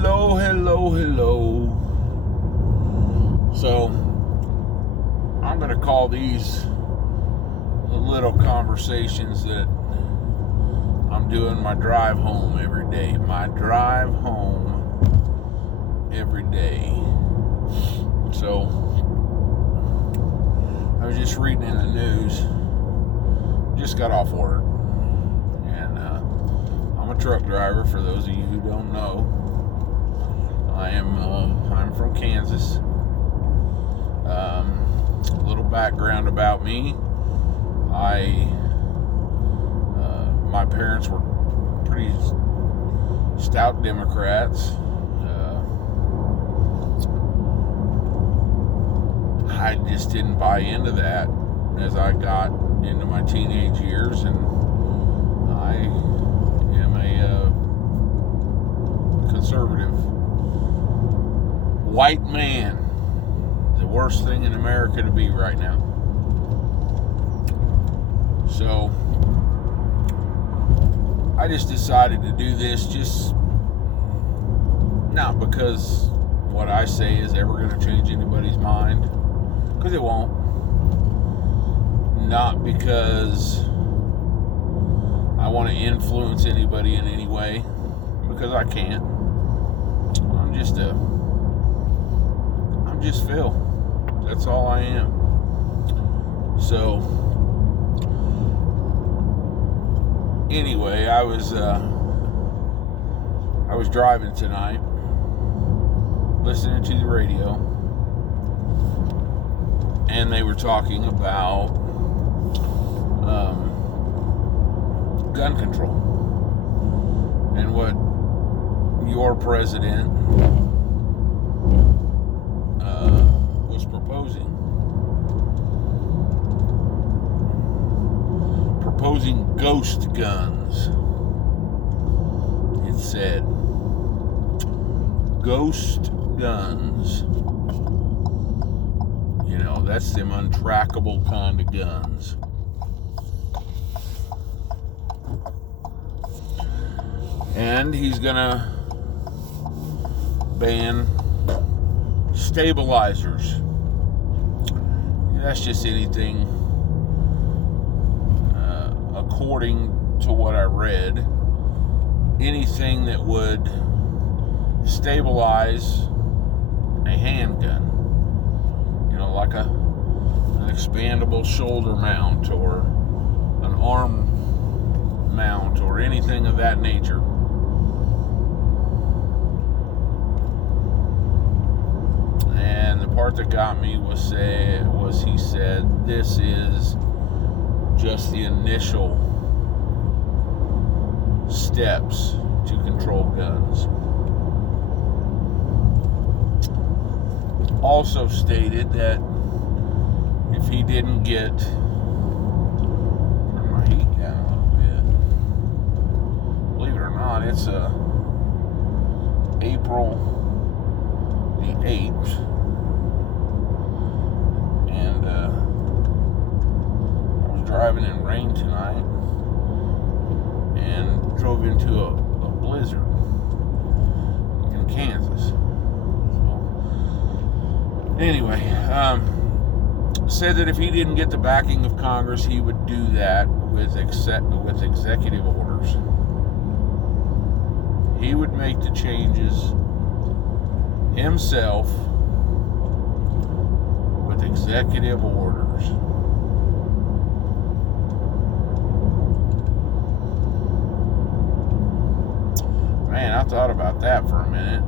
Hello. So, I'm going to call these the little conversations that I'm doing my drive home every day. My drive home every day. So, I was just reading in the news. Just got off work. And I'm a truck driver, for those of you who don't know. I'm from Kansas. A little background about me. My parents were pretty stout Democrats. I just didn't buy into that as I got into my teenage years, and I am a conservative white man. The worst thing in America to be right now. So I just decided to do this, just not because what I say is ever going to change anybody's mind, because it won't. Not because I want to influence anybody in any way, because I can't. I'm just Phil. That's all I am. So, anyway, I was driving tonight, listening to the radio, and they were talking about gun control and what your president was proposing ghost guns. It said ghost guns. You know, that's them untrackable kind of guns. And he's gonna ban stabilizers. That's just anything, according to what I read, anything that would stabilize a handgun. You know, like an expandable shoulder mount or an arm mount or anything of that nature. And the part that got me was he said this is just the initial steps to control guns. Also stated that if he didn't get, turn my heat down a little bit. Believe it or not, it's April the 8th, and I was driving in rain tonight and drove into a blizzard in Kansas. So, anyway, said that if he didn't get the backing of Congress, he would do that with executive orders. He would make the changes himself with executive orders. Man, I thought about that for a minute.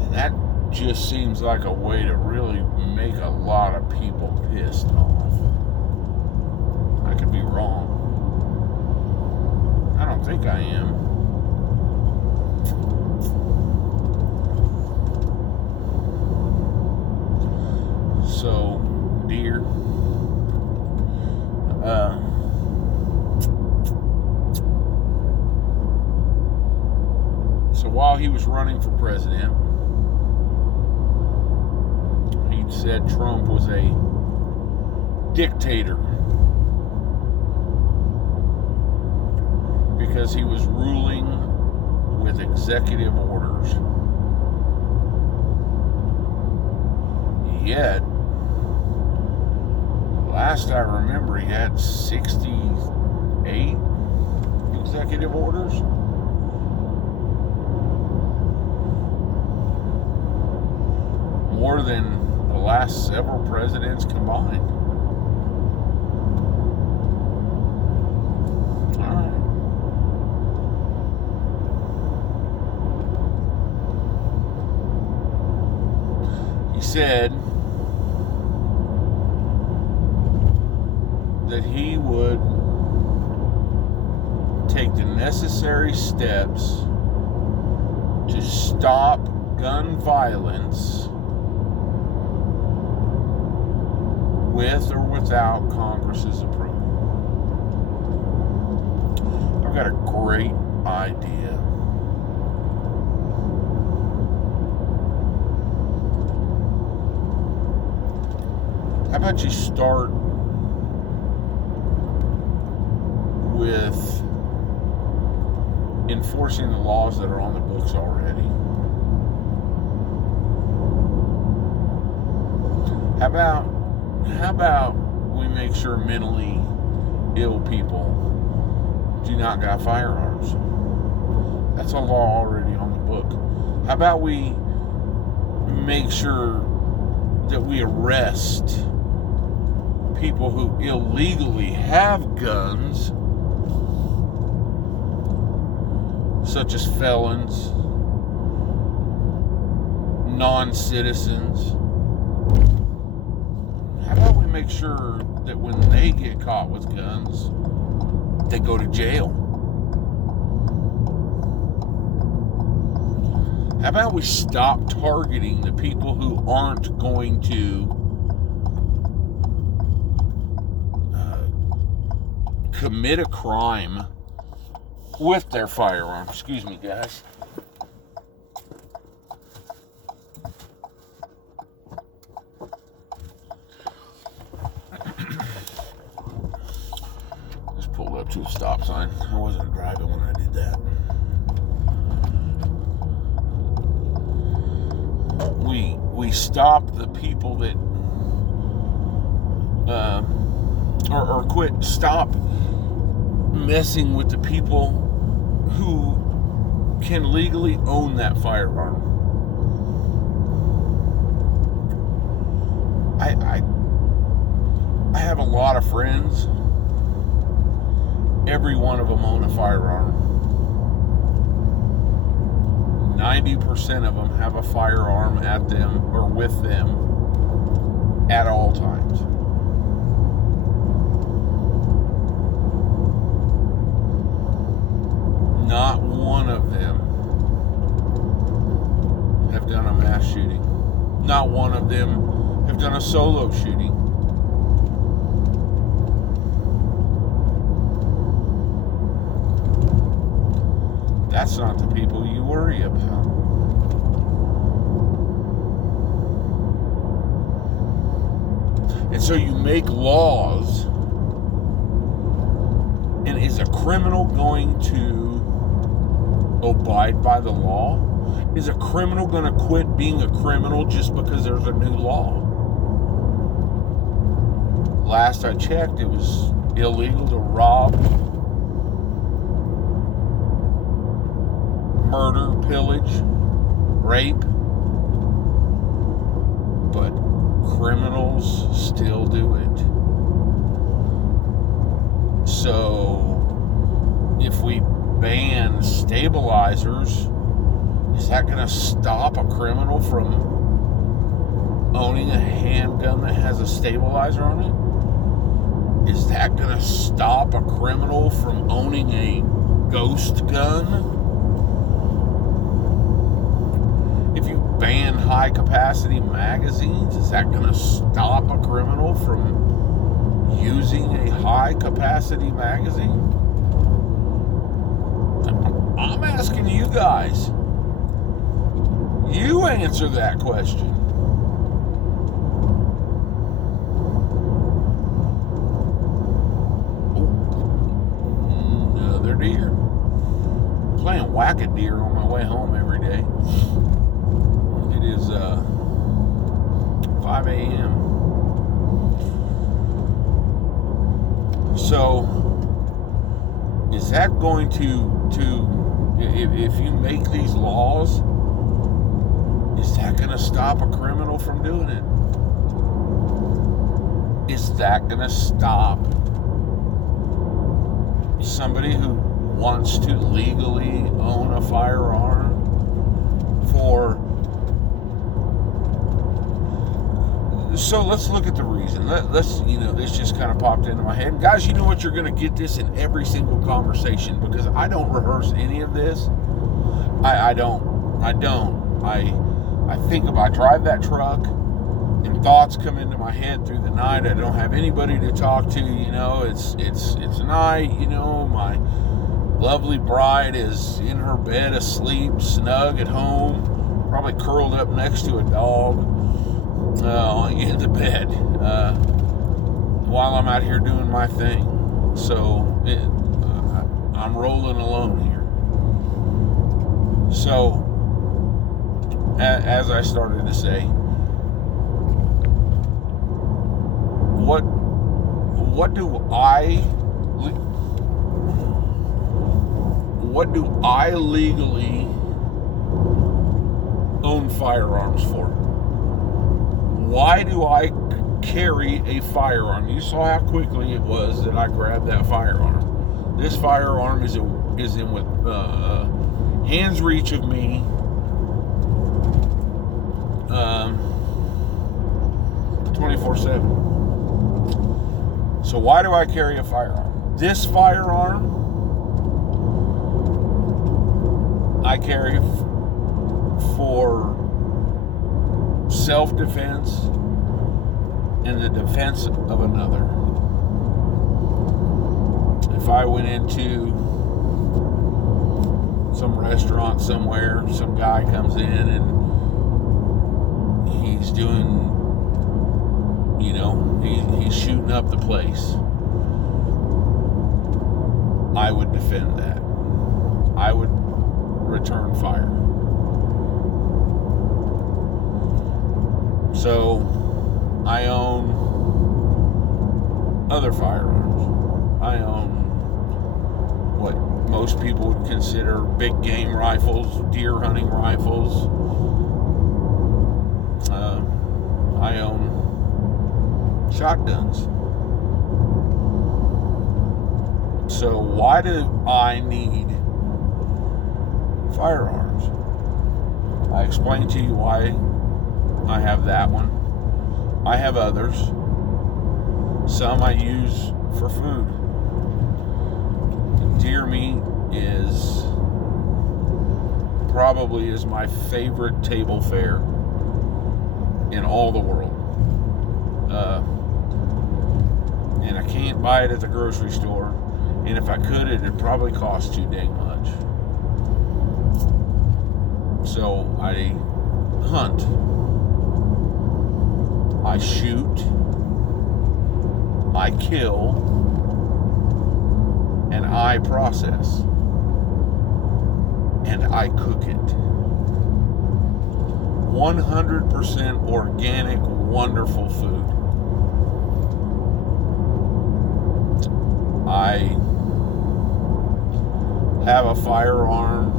And that just seems like a way to really make a lot of people pissed off. I could be wrong. I don't think I am. So, dear, so while he was running for president, he said Trump was a dictator. because he was ruling with executive orders. Yet, last I remember, he had 68 executive orders. More than the last several presidents combined. Alright. He said that he would take the necessary steps to stop gun violence with or without Congress's approval. I've got a great idea. How about you start with enforcing the laws that are on the books already? How about we make sure mentally ill people do not got firearms? That's a law already on the book. How about we make sure that we arrest people who illegally have guns, such as felons, non-citizens? How about we make sure that when they get caught with guns, they go to jail? How about we stop targeting the people who aren't going to commit a crime with their firearm? Excuse me, guys. Just pulled up to a stop sign. I wasn't driving when I did that. We stop the people that stop messing with the people who can legally own that firearm. I have a lot of friends. Every one of them own a firearm. 90% of them have a firearm at them or with them at all times. Not one of them have done a mass shooting. Not one of them have done a solo shooting. That's not the people you worry about. And so you make laws, and is a criminal going to abide by the law? Is a criminal going to quit being a criminal just because there's a new law? Last I checked, it was illegal to rob, murder, pillage, rape, but criminals still do it. So if we ban stabilizers, is that going to stop a criminal from owning a handgun that has a stabilizer on it? Is that going to stop a criminal from owning a ghost gun? If you ban high-capacity magazines, is that going to stop a criminal from using a high-capacity magazine? I'm asking you guys. You answer that question. Oh, another deer. playing Whack-A-Deer on my way home every day. It is 5 a.m. So, is that going to if you make these laws, is that going to stop a criminal from doing it? Is that going to stop somebody who wants to legally own a firearm for... So let's look at the reason. Let's, this just kind of popped into my head. And guys, you know what? You're going to get this in every single conversation because I don't rehearse any of this. I don't. I think if I drive that truck and thoughts come into my head through the night, I don't have anybody to talk to, it's night, my lovely bride is in her bed asleep, snug at home, probably curled up next to a dog in the bed while I'm out here doing my thing. So I'm rolling alone here. So as I started to say, what do I legally own firearms for? Why do I carry a firearm? You saw how quickly it was that I grabbed that firearm. This firearm is in with hand's reach of me. 24/7. So why do I carry a firearm? This firearm I carry for self-defense and the defense of another. If I went into some restaurant somewhere, some guy comes in and he's doing, he's shooting up the place, I would defend that. I would return fire. So I own other firearms. I own what most people would consider big game rifles, deer hunting rifles. I own shotguns. So why do I need firearms? I explained to you why I have that one. I have others. Some I use for food. Deer meat probably is my favorite table fare in all the world. And I can't buy it at the grocery store. And if I could, it'd probably cost too dang much. So I hunt. I shoot. I kill. And I process. And I cook it. 100% organic, wonderful food. I have a firearm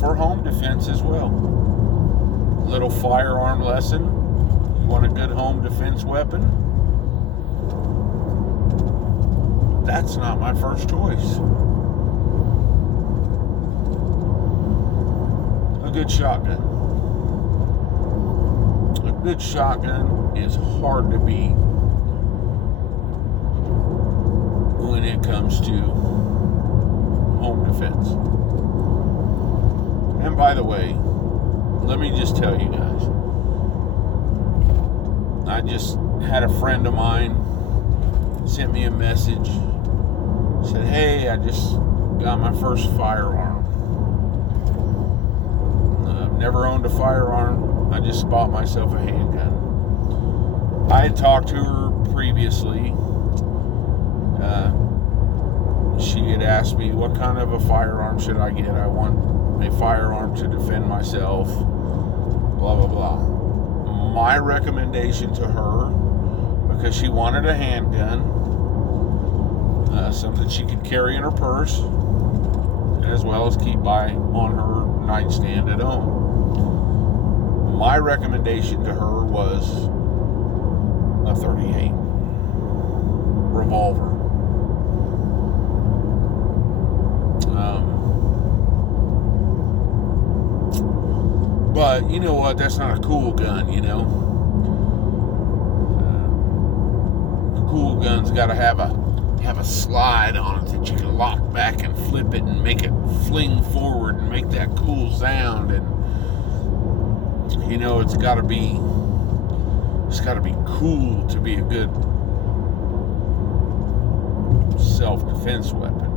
for home defense as well. Little firearm lesson. You want a good home defense weapon? That's not my first choice. A good shotgun. A good shotgun is hard to beat when it comes to home defense. And by the way, let me just tell you guys, I just had a friend of mine sent me a message, said, hey, I just got my first firearm. I've never owned a firearm. I just bought myself a handgun. I had talked to her previously. She had asked me what kind of a firearm should I get. I want a firearm to defend myself, blah, blah, blah. My recommendation to her, because she wanted a handgun, something she could carry in her purse, as well as keep on her nightstand at home. My recommendation to her was a .38 revolver. But you know what? That's not a cool gun, you know. A cool gun's got to have a slide on it that you can lock back and flip it and make it fling forward and make that cool sound. And you know, it's got to be cool to be a good self-defense weapon.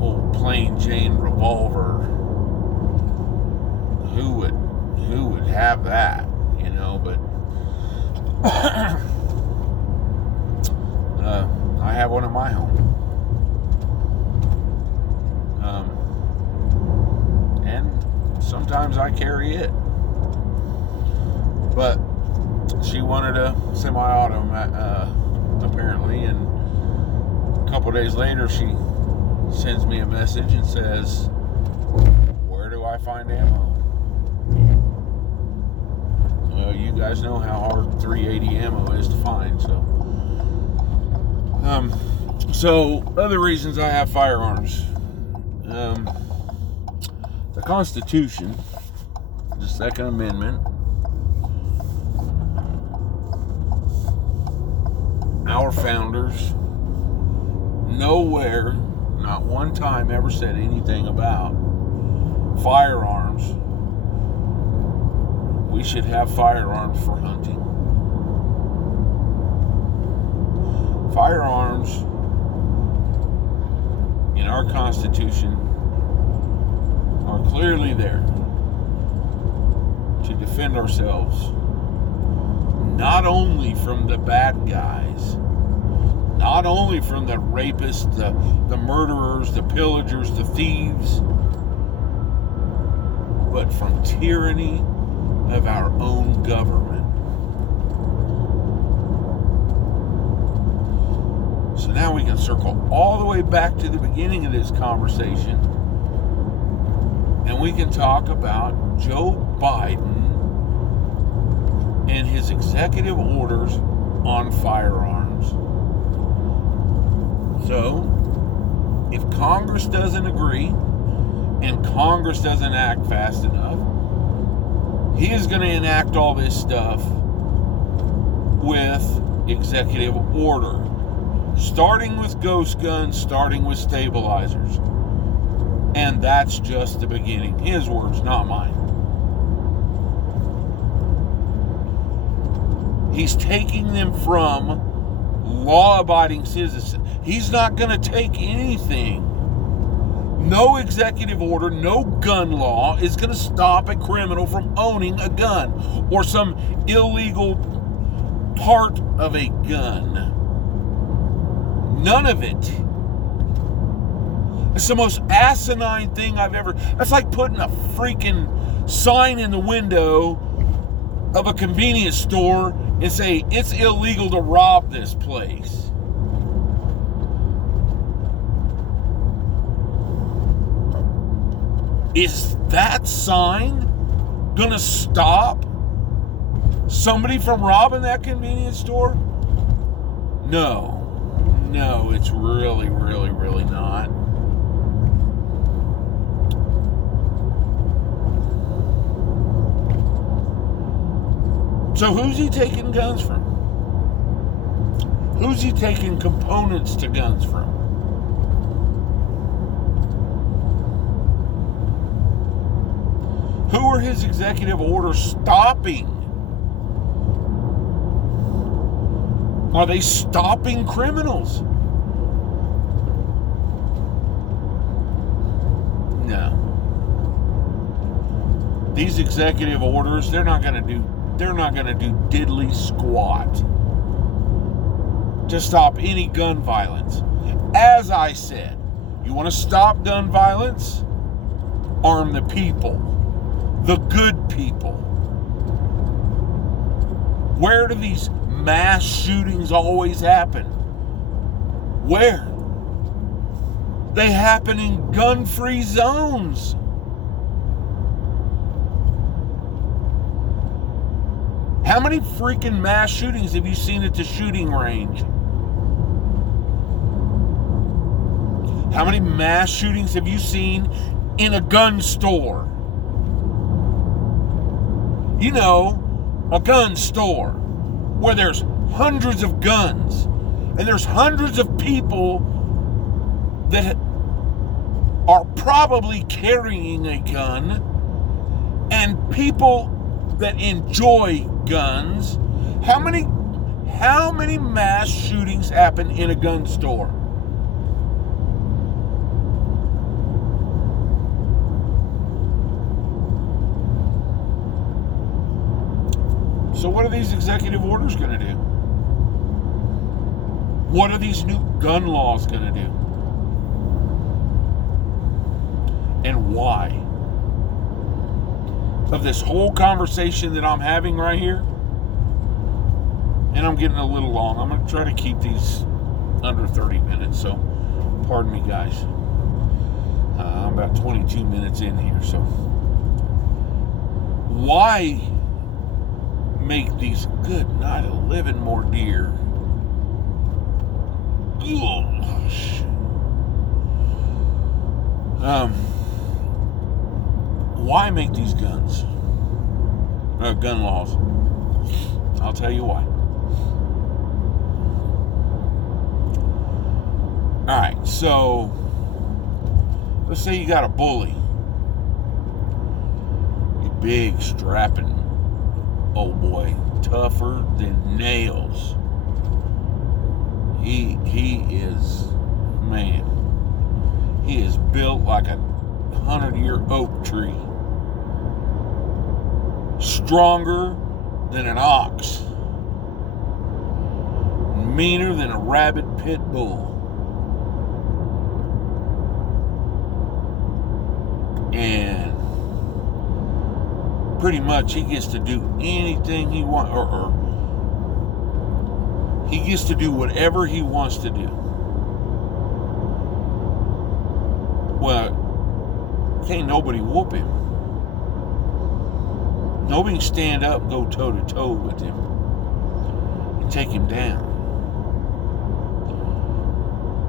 Old plain Jane revolver. Who would have that, you know? But I have one in my home, and sometimes I carry it. But she wanted a semi-auto, apparently, and a couple days later she sends me a message and says, "Where do I find ammo?" Well, you guys know how hard 380 ammo is to find, so other reasons I have firearms. The Constitution, the Second Amendment, our founders, nowhere, not one time ever said anything about firearms. We should have firearms for hunting. Firearms in our Constitution are clearly there to defend ourselves, not only from the bad guys, not only from the rapists, the murderers, the pillagers, the thieves, but from tyranny of our own government. So now we can circle all the way back to the beginning of this conversation, and we can talk about Joe Biden and his executive orders on firearms. So, if Congress doesn't agree and Congress doesn't act fast enough, he is going to enact all this stuff with executive order, starting with ghost guns, starting with stabilizers. And that's just the beginning. His words, not mine. He's taking them from law-abiding citizens. He's not going to take anything. No executive order, no gun law is going to stop a criminal from owning a gun or some illegal part of a gun. None of it. It's the most asinine thing I've ever... That's like putting a freaking sign in the window of a convenience store and say, it's illegal to rob this place. Is that sign gonna stop somebody from robbing that convenience store? No, it's really, really, really not. So who's he taking guns from? Who's he taking components to guns from? Who are his executive orders stopping? Are they stopping criminals? No. These executive orders, they're not going to do diddly squat to stop any gun violence. As I said, you want to stop gun violence? Arm the people. The good people. Where do these mass shootings always happen? Where? They happen in gun-free zones. How many freaking mass shootings have you seen at the shooting range? How many mass shootings have you seen in a gun store? You know, a gun store where there's hundreds of guns and there's hundreds of people that are probably carrying a gun, and people that enjoy guns. How many mass shootings happen in a gun store? So what are these executive orders going to do? What are these new gun laws going to do? And why? Of this whole conversation that I'm having right here, and I'm getting a little long. I'm going to try to keep these under 30 minutes, so pardon me, guys. I'm about 22 minutes in here, so why make these good night of living more dear? Gosh. Why make these guns? Gun laws. I'll tell you why. Alright, so let's say you got a bully. A big, strapping old boy, tougher than nails. He is, man, he is built like a 100-year oak tree. Stronger than an ox. Meaner than a rabid pit bull. And pretty much he gets to do anything he wants, or he gets to do whatever he wants to do. Well, can't nobody whoop him. Nobody can stand up and go toe-to-toe with him and take him down.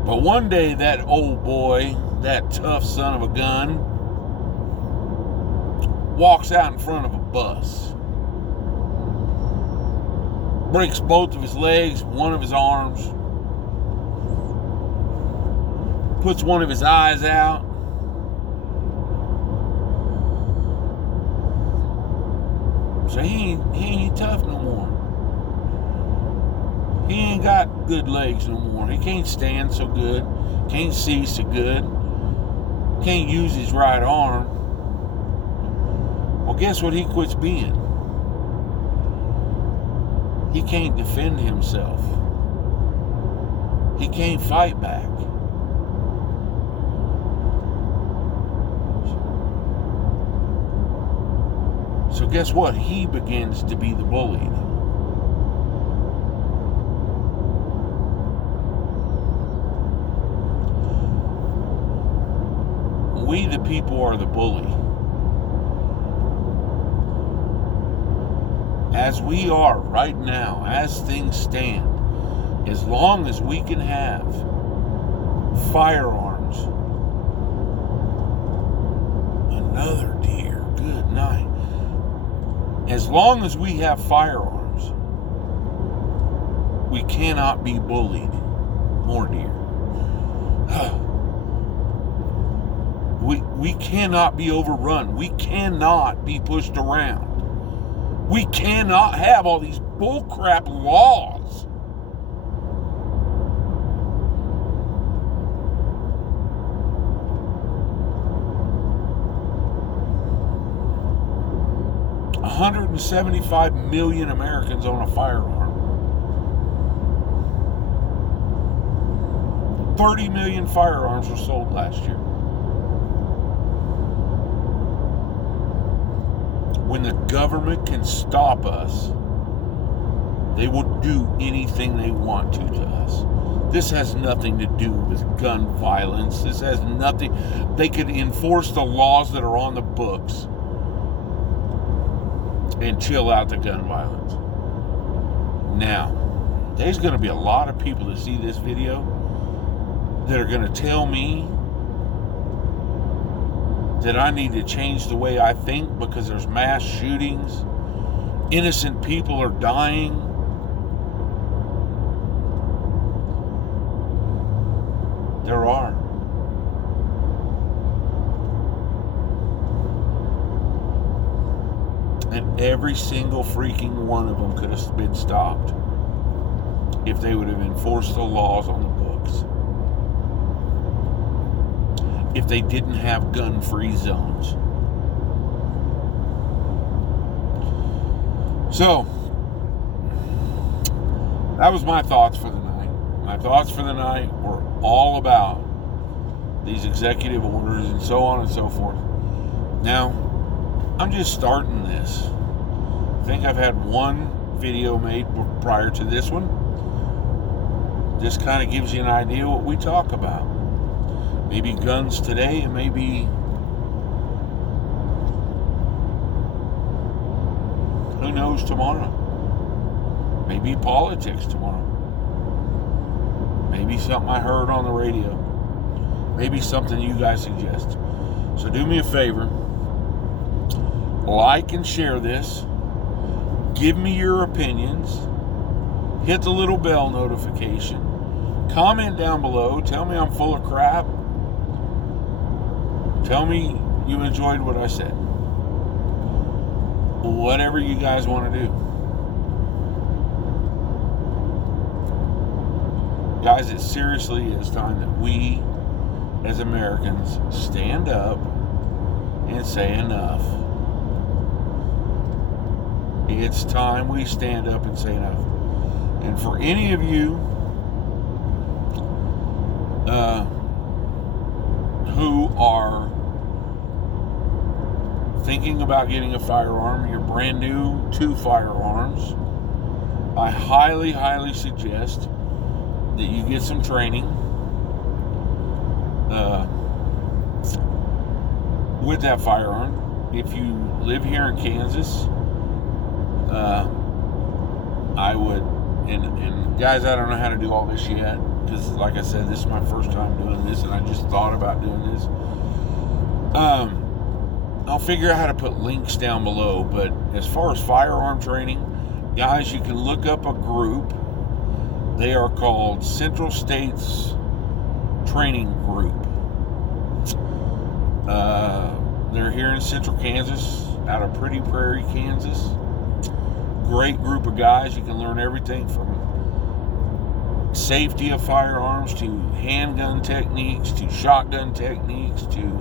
But one day that old boy, that tough son of a gun, walks out in front of a bus. Breaks both of his legs, one of his arms. Puts one of his eyes out. So he ain't tough no more. He ain't got good legs no more. He can't stand so good. Can't see so good. Can't use his right arm. Well, guess what he quits being? He can't defend himself. He can't fight back. So guess what? He begins to be the bullied. We, the people, are the bully. As we are right now, as things stand, as long as we can have firearms, another deer, good night. As long as we have firearms, we cannot be bullied. More deer. We cannot be overrun. We cannot be pushed around. We cannot have all these bullcrap laws. $175 million Americans own a firearm. 30 million firearms were sold last year. When the government can stop us, they will do anything they want to us. This has nothing to do with gun violence. This has nothing. They could enforce the laws that are on the books and chill out the gun violence. Now, there's going to be a lot of people that see this video that are going to tell me that I need to change the way I think because there's mass shootings. Innocent people are dying. There are. And every single freaking one of them could have been stopped if they would have enforced the laws on the books. If they didn't have gun-free zones. So, that was my thoughts for the night. My thoughts for the night were all about these executive orders and so on and so forth. Now, I'm just starting this. I think I've had one video made prior to this one. Just kind of gives you an idea what we talk about. Maybe guns today, and maybe who knows tomorrow. Maybe politics tomorrow. Maybe something I heard on the radio. Maybe something you guys suggest. So do me a favor. Like and share this. Give me your opinions. Hit the little bell notification. Comment down below. Tell me I'm full of crap. Tell me you enjoyed what I said. Whatever you guys want to do. Guys, it seriously is time that we, as Americans, stand up and say enough. It's time we stand up and say enough. And for any of you who are thinking about getting a firearm, you're brand new to firearms, I highly, highly suggest that you get some training with that firearm. If you live here in Kansas, I would, and guys, I don't know how to do all this yet, because like I said, this is my first time doing this, and I just thought about doing this. I'll figure out how to put links down below, but as far as firearm training, guys, you can look up a group. They are called Central States Training Group. They're here in Central Kansas, out of Pretty Prairie, Kansas. Great group of guys. You can learn everything from safety of firearms to handgun techniques to shotgun techniques to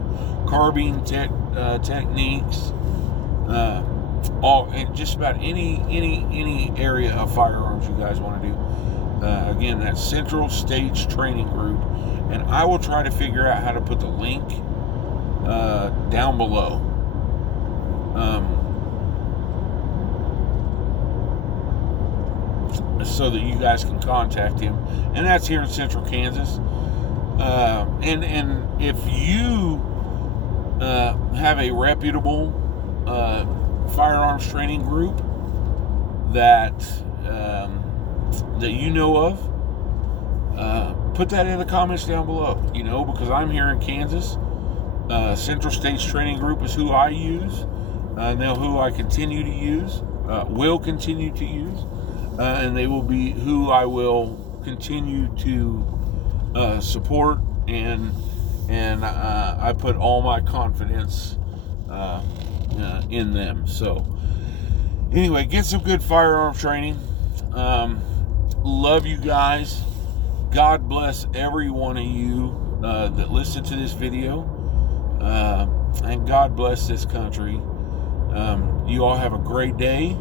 carbine techniques. And just about any area of firearms you guys want to do. Again, that's Central States Training Group, and I will try to figure out how to put the link down below. So that you guys can contact him, and that's here in Central Kansas. And if you have a reputable firearms training group that you know of, put that in the comments down below. You know, because I'm here in Kansas. Central States Training Group is who I use. Now, who I continue to use, will continue to use. And they will be who I will continue to support, and I put all my confidence in them. So anyway, get some good firearm training. Love you guys. God bless every one of you that listen to this video, and God bless this country. You all have a great day.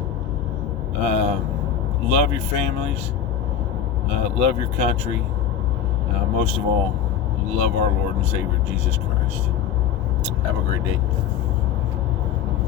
Love your families, love your country, Most of all, love our Lord and Savior Jesus Christ. Have a great day.